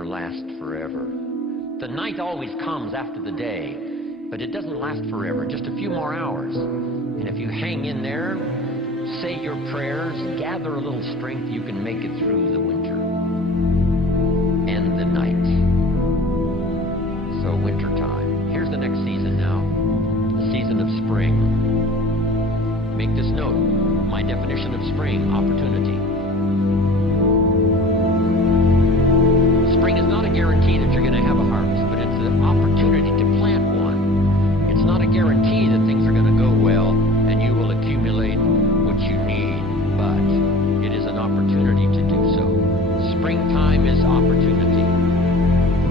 never last forever. The night always comes after the day, but it doesn't last forever, just a few more hours. And if you hang in there, say your prayers, gather a little strength, you can make it through the winter and the night. So wintertime. Here's the next season now, the season of spring. Make this note, my definition of spring, opportunity. Spring is not a guarantee that you're going to have a harvest, but it's an opportunity to plant one. It's not a guarantee that things are going to go well and you will accumulate what you need, but it is an opportunity to do so. Springtime is opportunity.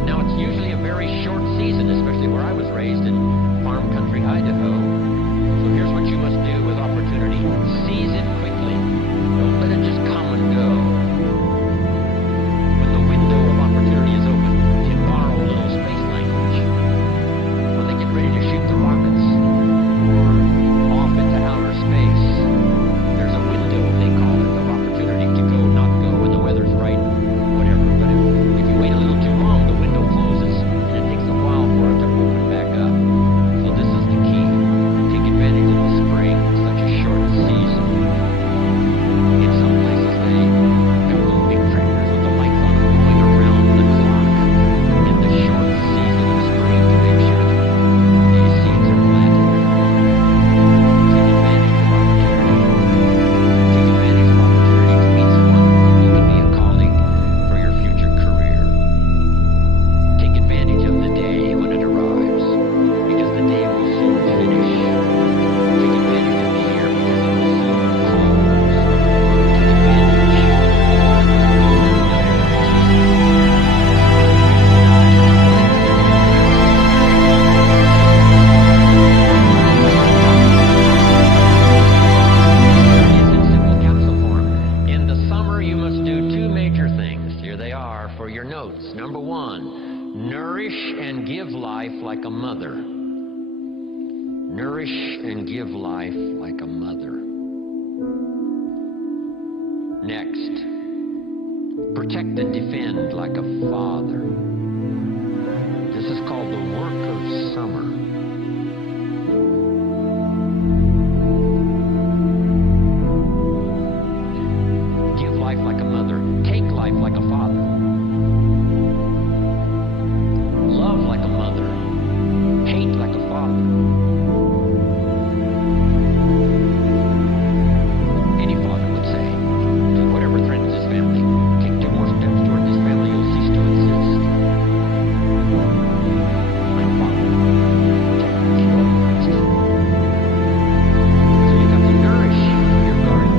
Now, it's usually a very short season, especially where I was raised in farm country, Idaho. So here's what you must do with opportunity. Seize it quickly. Don't let it just come and go. When the window of opportunity is open, to borrow a little space language, when they get ready to shoot the rockets or off into outer space, there's a window, they call it, of opportunity to go, not go, when the weather's right, whatever. But if you wait a little too long, the window closes, and it takes a while for it to open back up. So this is the key. Take advantage of the spring. It's such a short season. In some places, they have those big tractors with the lights on them going around the clock in the short season of spring to make sure that these seeds are planted. Take advantage of opportunity. Take advantage of opportunity to meet someone who can be a colleague for your future career. Take advantage of the day when it arrives, because the day will soon finish. Take advantage of the year because it will soon close. Take advantage. It is in simple capsule form. In the summer, you must do two major things. Here they are for your notes. Number one, nourish and give life like a mother. Nourish and give life like a mother. Next, protect and defend like a father. This is called the work of summer. Give life like a mother. Take life like a father. Love like a mother. Hate like a father. Any father would say, do whatever threatens his family. Take two more steps toward this family, you'll cease to exist. My father. Keep up first. So you've got to nourish your garden.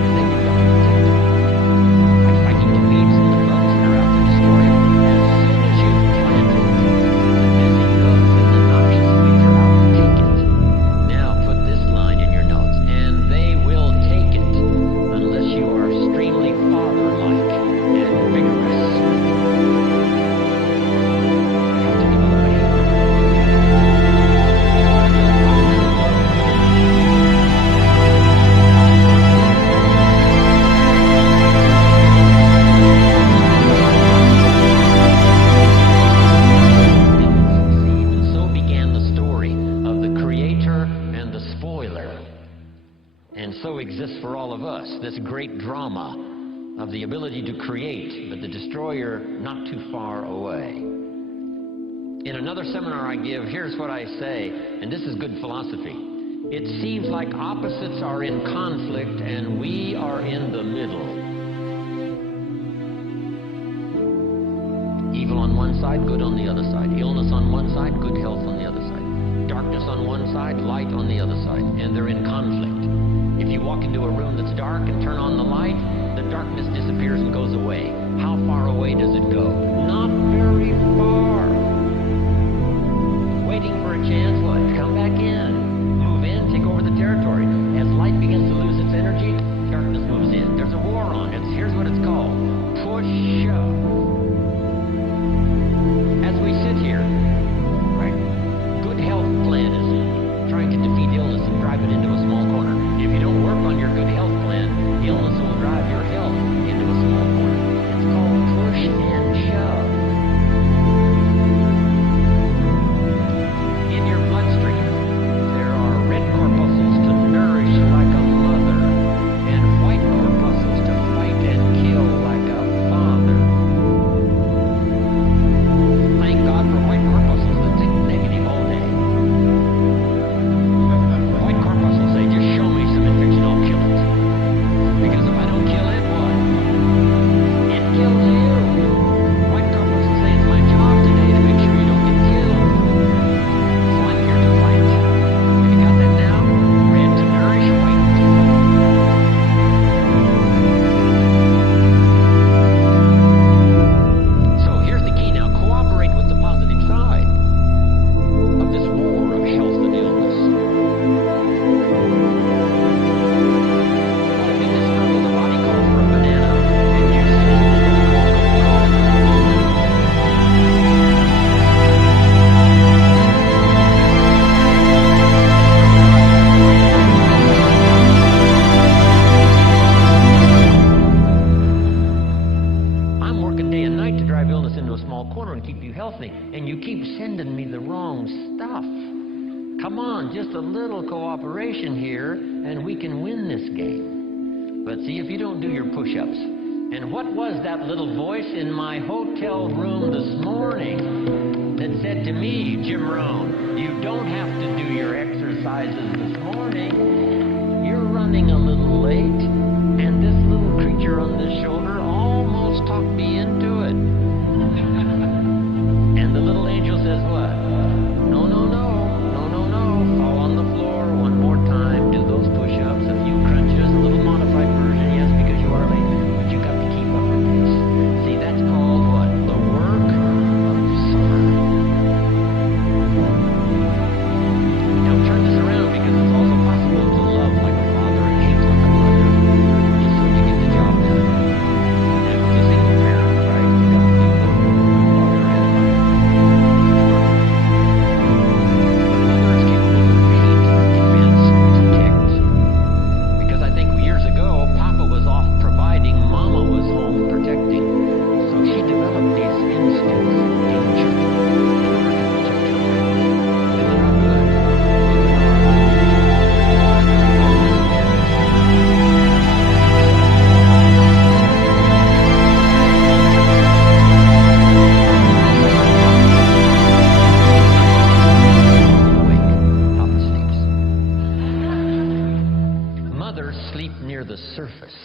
And then you've got to protect it. By fighting the weeds and the bugs that are out to destroy it. As soon as you've planted it, the busy bugs and the noxious weeds are out to take it. Now put this line in your notes, and they will take it unless you are extremely father-like and vigorous. You have to develop a habit. And so began the story of the creator and the spoiler. And so exists for all of us this great drama of the ability to create, but the destroyer not too far away. In another seminar I give, here's what I say, and this is good philosophy. It seems like opposites are in conflict and we are in the middle. Evil on one side, good on the other side. Illness on one side, good health on the other side. Darkness on one side, light on the other side. And they're in conflict. If you walk into a room that's dark and turn on the light, the darkness disappears and goes away. How far away does it go? Not very far. Waiting for a chance, what? Come back in. Move in, take over the territory. As light begins to lose its energy, darkness moves in. There's a war on. Here's what it's called. Push-shove. As we sit here, right, good health plan is trying to defeat illness and drive it into a small corner. If you don't work on your good health plan, illness will drive your health into a small corner. It's called push in. drive illness into a small corner and keep you healthy, and you keep sending me the wrong stuff. Come on, just a little cooperation here, and we can win this game. But see, if you don't do your push-ups, and what was that little voice in my hotel room this morning that said to me, Jim Rhon, you don't have to do your exercises this morning. You're running a little late. And this little creature on this shoulder almost talked me into it. And the little angel says what? No, no, no, no, no, no. Fall on the floor one more time. Do those push-ups, a few crunches, a little modified version, yes, because you are late. But you got to keep up the pace. See, that's called what? The work of summer. Now turn this around, because it's also possible to love like a father and hate like a mother. Just so you get the job done. And if it's a single parent, right, you got to do both the work of father and mother. Mother is capable of hate, convince, protect. Because I think years ago, Papa was off providing, Mama was home protecting. So she developed these instincts of danger in order to protect her family. Women are good. Awake, Papa sleeps. Mothers sleep near the surface,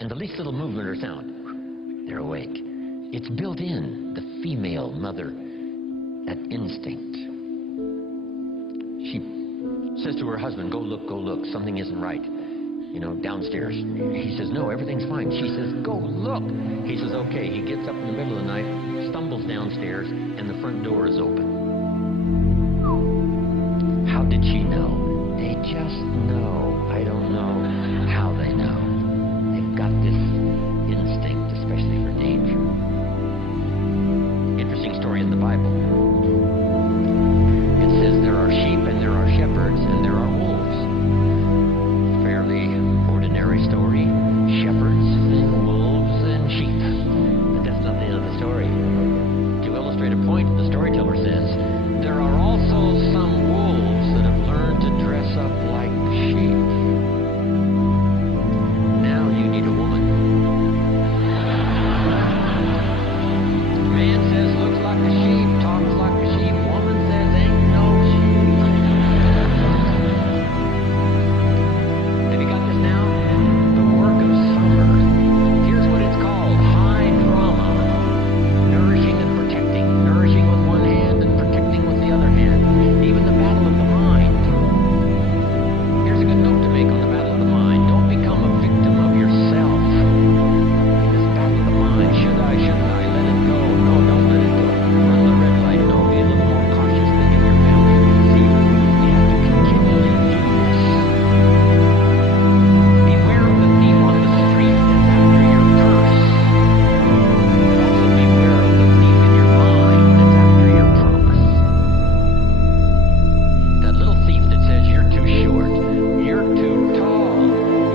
and the least little movement or sound, they're awake. It's built in, the female mother, that instinct. She says to her husband, go look, something isn't right. You know, downstairs. He says, no, everything's fine. She says, go look. He says, okay. He gets up in the middle of the night, stumbles downstairs, and the front door is open. How did she know? They just know. I don't know how they know. They've got this instinct, especially for danger. Interesting story in the Bible. It says there are sheep and there are shepherds and there are wolves. Fairly ordinary story. Shepherds and wolves and sheep. But that's not the end of the story. To illustrate a point, the storyteller says, there are also some wolves that have learned to dress up like sheep. Now you need a woman. Man says looks like a sheep, talks like a sheep. Woman says ain't no sheep. Have you got this now? The work of summer. Here's what it's called. High drama. Nourishing and protecting. Nourishing with one hand and protecting with the other hand. Even the battle of the mind. Here's a good note to make on the battle of the mind. Don't become a victim of yourself. In this battle of the mind, should I, shouldn't I, let it go? No, don't let it go. Run the red light. No, be a little more cautious. Think of your family. See, you have to continue to do this. Beware of the thief on the street that's after your purse. But also beware of the thief in your mind that's after your promise. That little thief that says you're too short, you're too tall,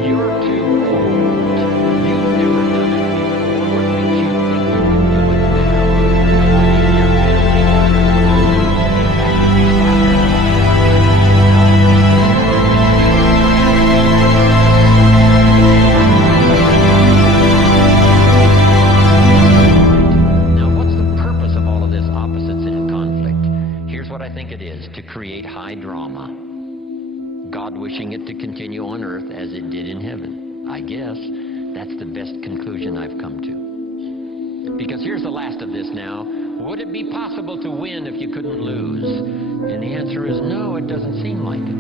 you're too old, you've never done it before, what makes you think you can do it now? Nobody in your family has ever done it. In fact, if you stop now, what's the purpose of all of this opposites and conflict? Here's what I think it is, to create high drama. God wishing it to continue on earth as it did in heaven. I guess that's the best conclusion I've come to. Because here's the last of this now. Would it be possible to win if you couldn't lose? And the answer is no, it doesn't seem like it.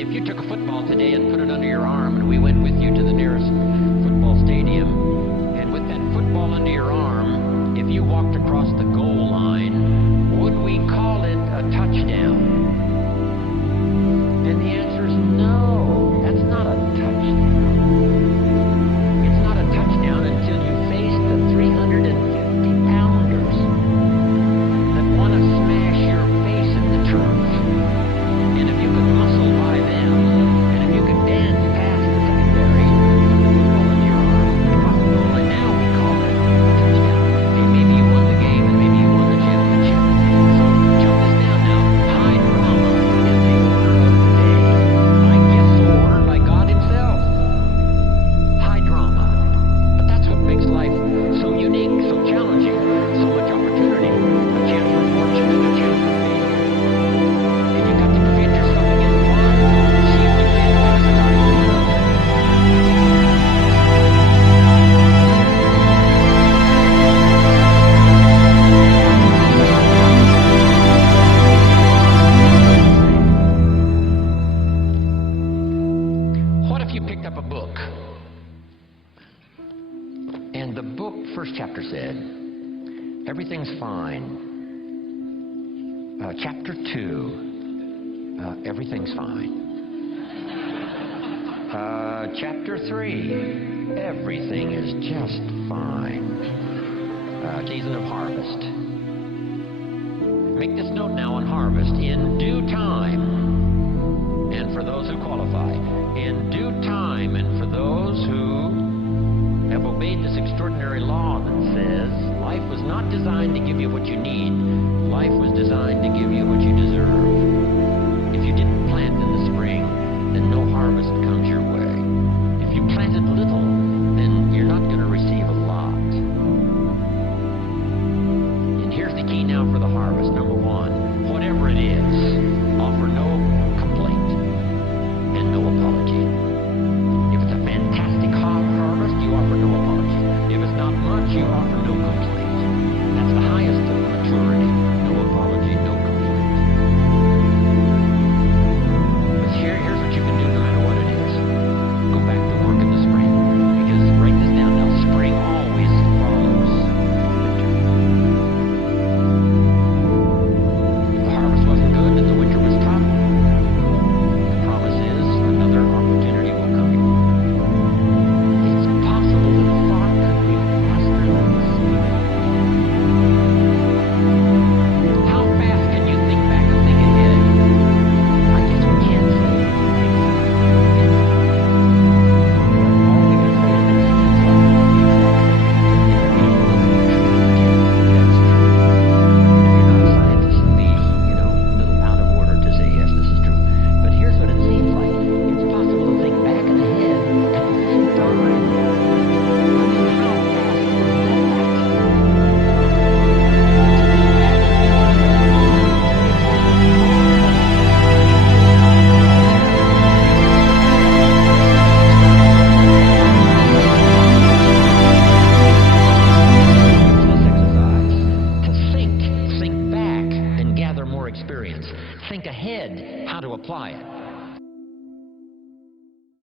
If you took a football today and put it under your arm and we went with you to the nearest football stadium, and with that football under your arm, if you walked across the goal line, would we call it a touchdown? And the answer is no, that's not a touchdown. It's not a touchdown until you face the 350-pounders that want to smash your face in the turf. And if you could muscle by them, and if you could dance past the secondary with the football in your arm across And the book, first chapter said, everything's fine. Chapter 2, everyththing's fine. Chapter 3, everything is just fine. Season of harvest. Make this note now on harvest. In due time, and for those who qualify, in due time, and for those who have obeyed this extraordinary law that says life was not designed to give you what you need, life was designed to give you what you deserve. If you didn't plant in the spring, then no harvest comes your way. If you planted little, then you're not going to receive a lot. And here's the key now for the harvest. Number one, whatever it is, offer no complaint and no apology. If it's a fantastic harvest, you offer no apology. If it's not much, you offer no complaint. That's the highest of maturity. No apology, no complaint. But here's what you can do no matter what it is. Go back to work in the spring. Because, write this down now, spring always follows winter. If the harvest wasn't good and the winter was tough, the promise is another opportunity will come. It's possible that a thought could be faster than the speed. How fast can you think back and think ahead? I guess we can't say all we can say is it seems like the exact same. That's true. If you're not a scientist, it'd be, a little out of order to say yes, this is true. But here's what it seems like. It's possible to think back and ahead at the same time. I mean, how fast is this exercise to think back and gather more experience. Think ahead how to apply it.